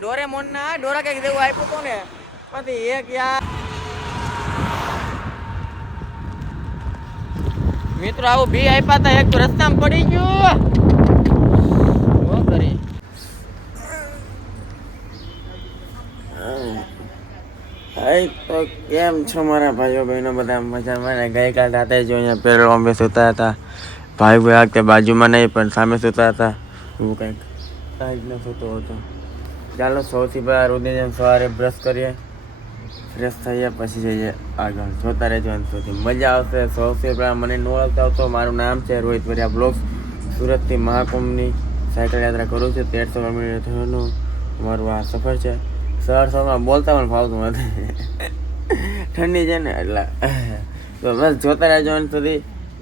Doraemon ના Dora કંઈક દેવું આપ્યું હતું ને પછી એક યાર મિત્રો, આવું ભી આપ્યા હતા એક તો રસ્તામાં પડી ગયું. કરી? હાય, તો કેમ છો મારા ભાઈઓ બહેનો? બધા મજામાં ને? ગઈકાલ રાતે જો અહીંયા પેટ્રોલ અમે સૂતા હતા. ભાઈ ભાઈ આ વખતે બાજુમાં નહીં, પણ સામે સૂતા હતા. હું કંઈક સાઈડને સૂતો હતો. ચાલો, સૌથી પહેલાં રોજની સવારે બ્રશ કરીએ ફ્રેશ થઈએ પછી જઈએ આગળ. જોતા રહેજો અંત સુધી. મજા આવશે. સૌથી પહેલાં મને ન ઓળખતા તો મારું નામ છે રોહિત વરિયા બ્લોગ્સ. સુરતથી મહાકુંભની સાયકલ યાત્રા કરું છું. તેરસો કિલોમીટર થવાનું મારું આ સફર છે. સવાર સવારમાં બોલતા પણ ફાવતું નથી. ઠંડી છે ને, એટલે. તો બસ જોતા રહેજો અંત સુધી.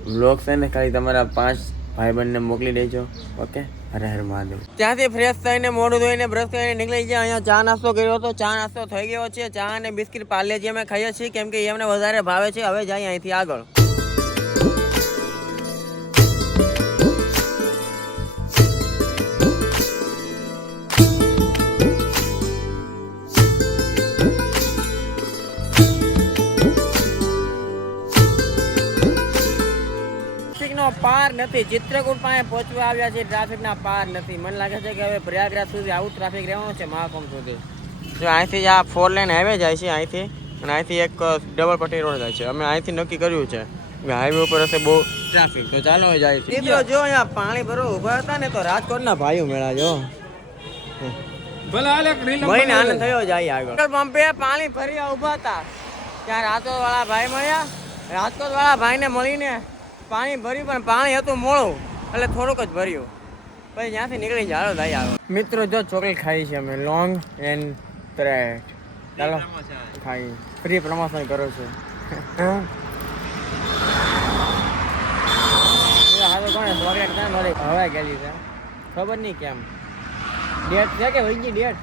બ્લોગ છે ને, ખાલી તમારા પાંચ ભાઈબંધને મોકલી દેજો, ઓકે? હરે હર મહાદેવ. ત્યાંથી ફ્રેશ થઈને મોઢું ધોઈને બ્રશ કરીને નીકળી ગયા. અહીંયા ચા નાસ્તો કર્યો હતો. ચા નાસ્તો થઈ ગયો છે. ચા અને બિસ્કિટ પાર્લેજી અમે ખાઈએ છીએ, કેમ કે એમને વધારે ભાવે છે. હવે જાય અહીંથી આગળ. નથી. ચિત્રકૂટ પાસે પહોંચવા આવ્યા છે ટ્રાફિકના પાર નથી. મને લાગે છે કે હવે પ્રયાગરાજ સુધી આવું ટ્રાફિક રહેવાનું છે મહાકુંભ સુધી. જો અહીંથી જ આ ફોર લેન હાઈવે જાય છે અહીંથી અને અહીંથી એક ડબલ પટ્ટી રોડ જાય છે. અમે અહીંથી નક્કી કર્યું છે કે હાઈવે ઉપર હશે બહુ ટ્રાફિક તો ચાલો જાય છે મિત્રો જો અહીંયા પાણી ભરો ઊભા હતા ને તો રાજકોટના ભાઈઓ મેળા જો. મહિને આનંદ થયો જાય આગળ. પંપે પાણી ભરી ઊભા હતા. ત્યાં રાજકોટ વાળા ભાઈ મળ્યા. રાજકોટ વાળા ભાઈને મળીને પાણી ભર્યું, પણ પાણી હતું મોડું. એટલે થોડુંક જ ભર્યું. પછી ત્યાંથી નીકળી જાળો થાય આગળ મિત્રો, જો ચોકલેટ ખાઈ છે અમે. લોંગ એન્ડ ત્રેટ ચાલો, ખાઈ. ફ્રી પ્રમોશન કરો છો. મળી? હવે ગયેલી છે. ખબર નહીં કેમ. ડેટ છે કે વહી ગઈ ડેટ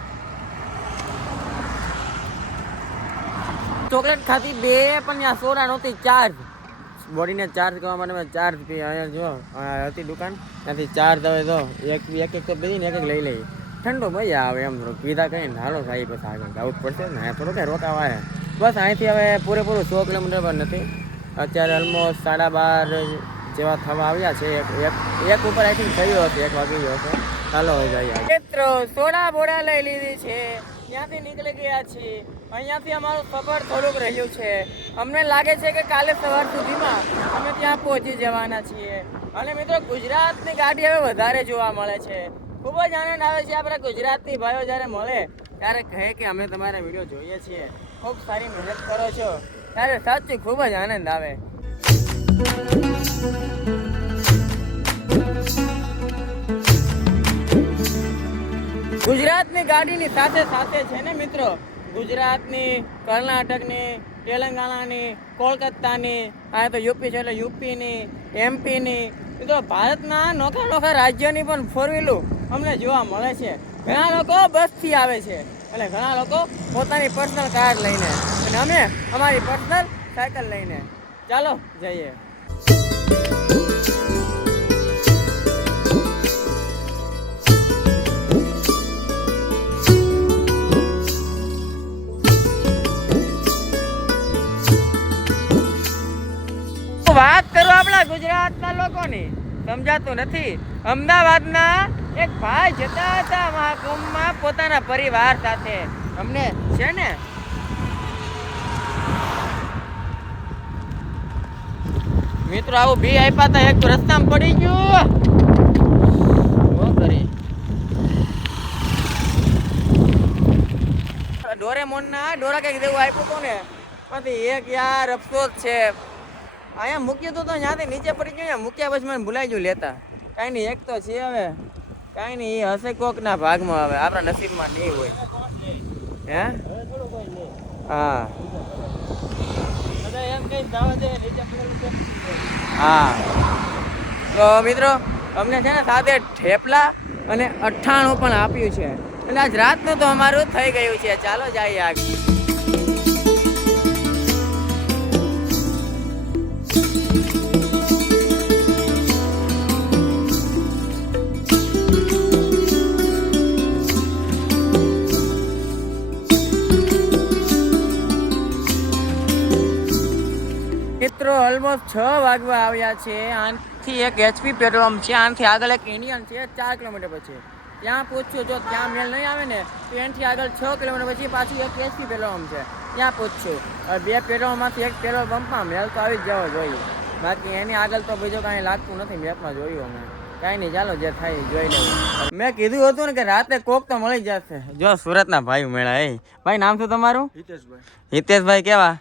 ચોકલેટ ખાતી બે, પણ ત્યાં સોડા નહોતી ચાર્જ બોડીને ચાર્જ કરવા માટે મેં ચાર્જ પી, અહીંયા જો હતી દુકાન, ત્યાંથી ચાર્જ હવે તો એક એક એક તો ને એક એક લઈ લઈ ઠંડુ મજા આવે એમ થોડુંક પીધા કહીને હાલો સાહેબ પછી આગળ જવું પડશે ને, અહીંયા થોડું કંઈ રોકાવા આવે. બસ અહીંથી હવે પૂરેપૂરું સો કિલોમીટર પર નથી. અત્યારે ઓલમોસ્ટ સાડા બાર જેવા થવા આવ્યા છે, એક એક એક ઉપર આઈ થિંક થયું હશે, એક વાગી ગયો હશે. ચાલો જઈએ મિત્રો, સોડા બોડા લઈ લીધી છે. ત્યાંથી નીકળી ગયા છીએ. અહીંયાથી અમારું સફર થોડુંક રહ્યું છે. અમને લાગે છે કે કાલે સવાર સુધીમાં અમે ત્યાં પહોંચી જવાના છીએ. અને મિત્રો, ગુજરાતની ગાડી હવે વધારે જોવા મળે છે. ખૂબ જ આનંદ આવે છે આપણા ગુજરાતની ભાઈઓ જ્યારે મળે, ત્યારે કહે કે અમે તમારા વીડિયો જોઈએ છીએ. ખૂબ સારી મહેનત કરો છો. ત્યારે સાચું ખૂબ જ આનંદ આવે. ગુજરાતની ગાડીની સાથે સાથે છે ને મિત્રો, ગુજરાતની, કર્ણાટકની, તેલંગાણાની, કોલકાતાની, આ તો યુપી છે એટલે યુપીની, એમપીની, મિત્રો ભારતના નોખા નોખા રાજ્યોની પણ ફોર વ્હીલો અમને જોવા મળે છે. ઘણા લોકો બસથી આવે છે અને ઘણા લોકો પોતાની પર્સનલ કાર લઈને અને અમે અમારી પર્સનલ સાયકલ લઈને. ચાલો, જઈએ. વાત કરું આપણા ગુજરાતના લોકોની. સમજાતું નથી. અમદાવાદના એક ભાઈ જતા હતા મહાકુંભમાં પોતાના પરિવાર સાથે. અમને છે ને? મિત્રો, આવું ભી આપ્યા હતા, એક રસ્તામાં પડી ગયું. ડોરેમોન ના ડોરા કંઈક દેવું આપ્યું હતું ને. પછી એક યાર અફસોસ છે. અહીંયા મૂક્યું હતું તો ત્યાંથી નીચે પડી ગયું મૂક્યા પછી મને ભૂલાઈ ગયું લેતા. કાંઈ નહીં, એક તો છે હવે. કાંઈ નહીં, એ હશે કોકના ભાગમાં હવે, આપણા નસીબમાં નહીં હોય. હે? હા. હા. તો મિત્રો, અમને છે ને સાથે ઠેપલા અને અઠ્ઠાણું પણ આપ્યું છે. અને આજ રાતનું તો અમારું થઈ ગયું છે. ચાલો, જઈએ આગળ. ઓલમોસ્ટ છ વાગવા આવ્યા છે. આનથી એક એચપી પેટ્રોલ પંપ છે. આનથી આગળ એક ઇન્ડિયન છે. ચાર કિલોમીટર પછી. ત્યાં પૂછ્યું જો ત્યાં મેલ નહીં આવે ને તો એનાથી આગળ છ કિલોમીટર પછી પાછું એક એચપી પેટ્રોલ પંપ છે. ત્યાં પૂછશું હવે બે પેટ્રોલમાંથી એક પેટ્રોલ પંપમાં મેલ તો આવી જ જવો જોઈએ. બાકી એની આગળ તો બીજો કાંઈ લાગતું નથી મેપમાં જોયું અમે. કાંઈ નહીં ચાલો જે થાય જોઈ લેવું મેં કીધું હતું ને કે રાતે કોક તો મળી જશે. જો સુરતના ભાઈ મેળા એ ભાઈ નામ શું તમારું? હિતેશભાઈ. હિતેશભાઈ કેવા?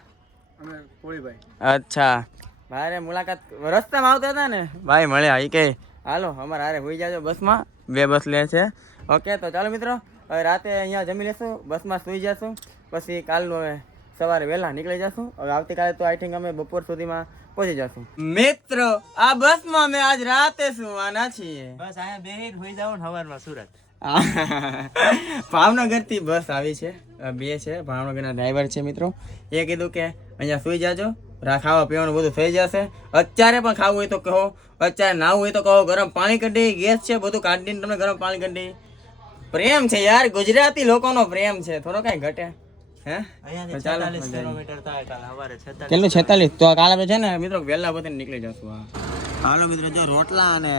અચ્છા. ભારે મુલાકાત રસ્તામાં આવતા હતા ને? ભાઈ મળ્યા એ કે. હાલો અમારે હારે હોઈ જાજો બસમાં. બે બસ લે છે. ઓકે તો ચાલો મિત્રો હવે રાતે અહીંયા જમી લેશું બસમાં સુઈ જશું પછી કાલનું હવે સવારે વહેલા નીકળી જશું. હવે આવતીકાલે તો આઈ થિંક અમે બપોર સુધીમાં પહોંચી જશું. મિત્રો આ બસમાં અમે આજ રાતે સુવાના છીએ. બસ અહીંયા બે હોઈ જાવ ને સવારમાં સુરત. ભાવનગરથી બસ આવી છે. બે છે. ભાવનગરના ડ્રાઈવર છે મિત્રો. એ કીધું કે અહીંયા સુઈ જાજો. રા ખાવા પીવાનું બધું થઈ જશે. અત્યારે પણ ખાવું હોય તો કહો. અત્યારે નાવું હોય તો કહો. ગરમ પાણી કાઢી ગેસ છે બધું કાઢીને તમને ગરમ પાણી કાઢી. પ્રેમ છે યાર. ગુજરાતી લોકોનો પ્રેમ છે. થોડો કાંઈ ઘટે. કેટલું? છેતાલીસ. તો કાલે આપણે છે ને મિત્રો વહેલા બધે નીકળી જશું. હાલો મિત્રો જો રોટલા અને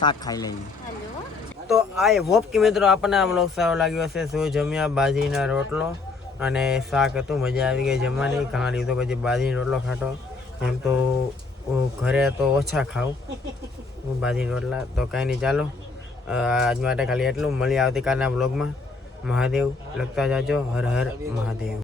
શાક ખાઈ લઈએ. તો આઈ હોપ કે મિત્રો આપણને આ બ્લોગ સારો લાગ્યો હશે. શું જમ્યા બાજરીના રોટલો અને શાક હતું, મજા આવી ગઈ જમવાની. ઘણા લીધો પછી બાજરીનો રોટલો ખાટો એમ તો ઘરે તો ઓછા ખાઉં. હું બાજરી રોટલા તો કાંઈ નહીં, ચાલો. આજ માટે ખાલી એટલું. મળી આવતીકાલના બ્લોગમાં મહાદેવ, લખતા જાજો. હર હર મહાદેવ.